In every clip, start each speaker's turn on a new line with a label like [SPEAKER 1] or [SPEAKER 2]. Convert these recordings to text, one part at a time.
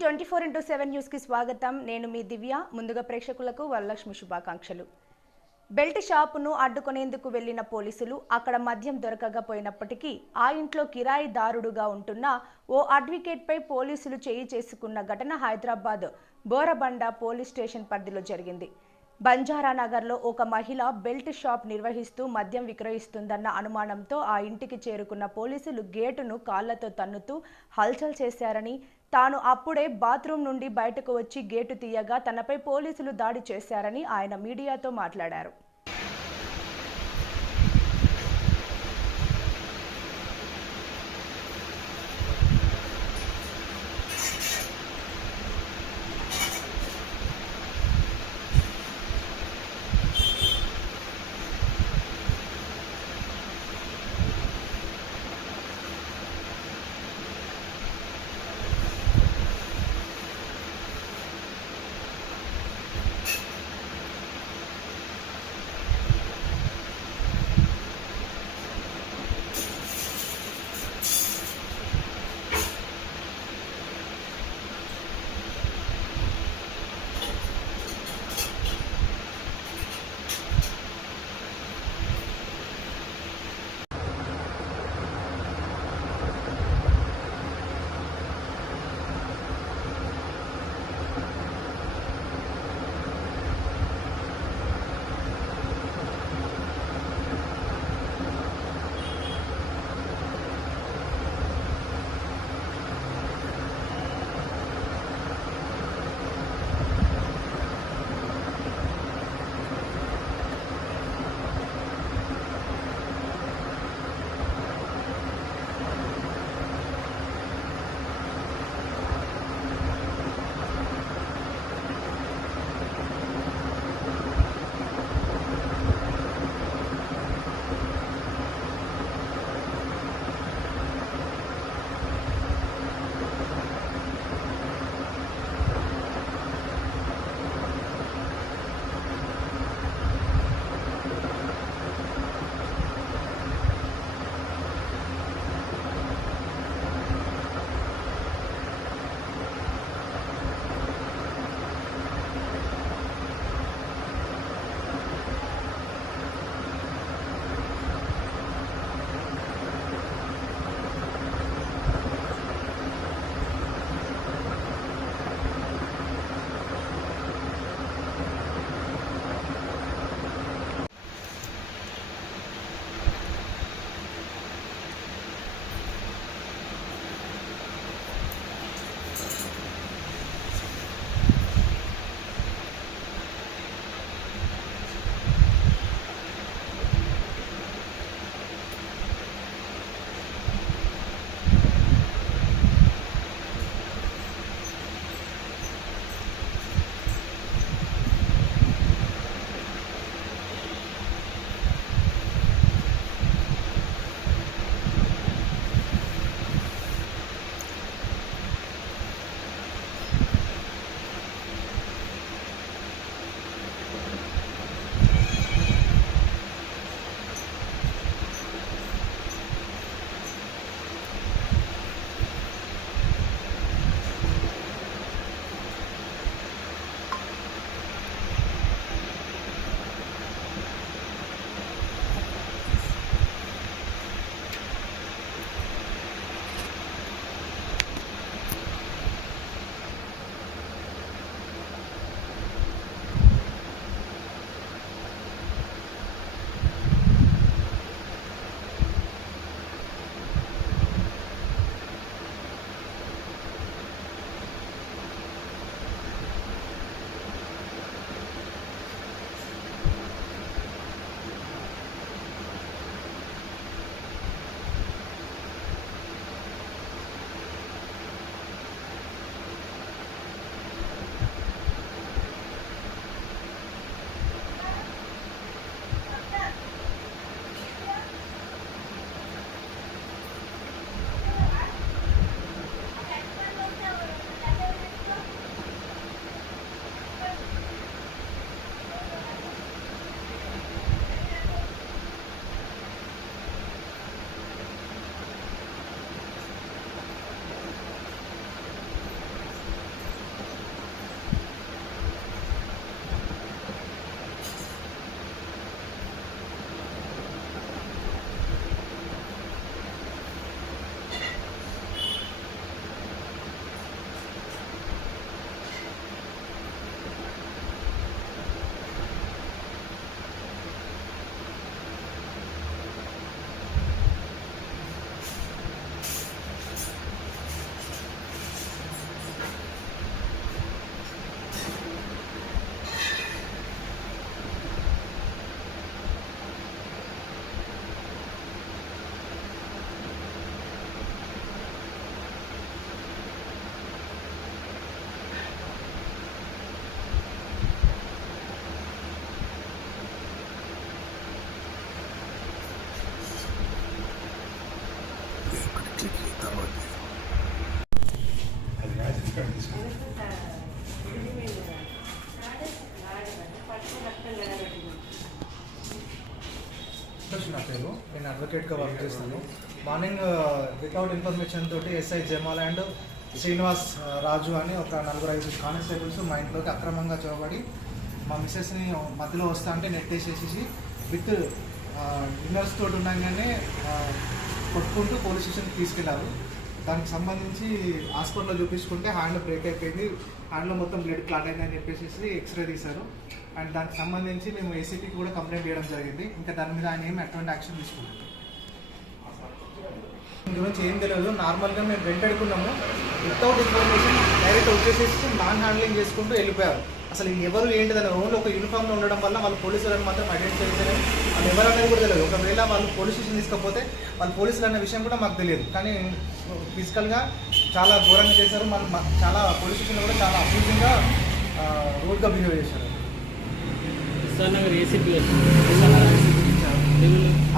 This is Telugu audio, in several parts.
[SPEAKER 1] ట్వంటీ ఫోర్ ఇంటూ సెవెన్ న్యూస్కి స్వాగతం. నేను మీ దివ్య. ముందుగా ప్రేక్షకులకు వరలక్ష్మి శుభాకాంక్షలు. బెల్ట్ షాపును అడ్డుకునేందుకు వెళ్ళిన పోలీసులు అక్కడ మద్యం దొరకకపోయినప్పటికీ ఆ ఇంట్లో కిరాయిదారుడుగా ఉంటున్న ఓ అడ్వకేట్పై పోలీసులు చేయి చేసుకున్న ఘటన హైదరాబాద్ బోరబండ పోలీస్ స్టేషన్ పరిధిలో జరిగింది. బంజారానగర్లో ఒక మహిళ బెల్ట్ షాప్ నిర్వహిస్తూ మద్యం విక్రయిస్తుందన్న అనుమానంతో ఆ ఇంటికి చేరుకున్న పోలీసులు గేటును కాళ్ళతో తన్నుతూ హల్చల్ చేశారని తాను అప్పుడే బాత్రూం నుండి బయటకు వచ్చి గేటు తీయగా తనపై పోలీసులు దాడి చేశారని ఆయన మీడియాతో మాట్లాడారు.
[SPEAKER 2] నేను అడ్వకేట్గా వర్క్ చేస్తాను. మార్నింగ్ వితౌట్ ఇన్ఫర్మేషన్ తోటి ఎస్ఐ జమాల్ అండ్ శ్రీనివాస్ రాజు అని ఒక నలుగురు ఐదు కానిస్టేబుల్స్ మా ఇంట్లోకి అక్రమంగా చొరబడి మా మిస్సెస్ని మధ్యలో వస్తా అంటే నెట్టేసేసి విత్ uh, డిన్నర్స్ తోటి ఉండగానే uh, కొట్టుకుంటూ పోలీస్ స్టేషన్కి తీసుకెళ్ళారు దానికి సంబంధించి హాస్పిటల్లో చూపించుకుంటే హ్యాండ్ బ్రేక్ అయిపోయింది. హ్యాండ్లో మొత్తం బ్లడ్ క్లాట్ అయిందని చెప్పేసి ఎక్స్రే తీశారు. అండ్ దానికి సంబంధించి మేము ఏసీపీకి కూడా కంప్లైంట్ చేయడం జరిగింది. ఇంకా దాని మీద ఆయన ఏం ఎటువంటి యాక్షన్ తీసుకున్నాం గురించి ఏం తెలియదు. నార్మల్గా మేము రెంట్ అడుకున్నాము వితౌట్ ఇన్ఫర్మేషన్ డైరెక్ట్ వచ్చేసేసి నాన్ హ్యాండ్లింగ్ చేసుకుంటూ వెళ్ళిపోయారు. అసలు ఎవరు ఏంటిదని ఓన్లీ ఒక యూనిఫామ్లో ఉండడం వల్ల వాళ్ళు పోలీసులను మాత్రం ఐడెంటిఫై చేయలేదు. వాళ్ళు ఎవరు అనేది కూడా తెలియదు. ఒకవేళ వాళ్ళు పోలీస్ స్టేషన్ తీసుకపోతే వాళ్ళు పోలీసులు అనే విషయం కూడా మాకు తెలియదు. కానీ ఫిజికల్గా చాలా ఘోరంగా చేశారు. మన చాలా పోలీస్ స్టేషన్లో కూడా చాలా అబ్యూజింగ్గా రూడ్గా బిహేవ్ చేశారు.
[SPEAKER 3] ఎస్ఆర్ నగర్ ఏసీపీ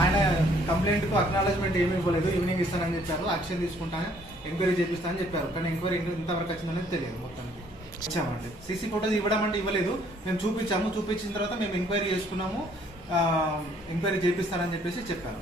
[SPEAKER 2] ఆయన కంప్లైంట్కు అక్నాలజ్మెంట్ ఏమీ ఇవ్వలేదు. ఈవినింగ్ ఇస్తానని చెప్పారు. యాక్షన్ తీసుకుంటాను. ఎంక్వైరీ చేపిస్తానని చెప్పారు. కానీ ఎంక్వైరీ ఇంతవరకు వచ్చిందనేది తెలియదు మొత్తానికి. ఇచ్చామండి. సీసీ ఫోటోస్ ఇవ్వడం అంటే ఇవ్వలేదు. మేము చూపించాము. చూపించిన తర్వాత మేము ఎంక్వైరీ చేసుకున్నాము. ఎంక్వైరీ చేపిస్తానని చెప్పేసి చెప్పారు.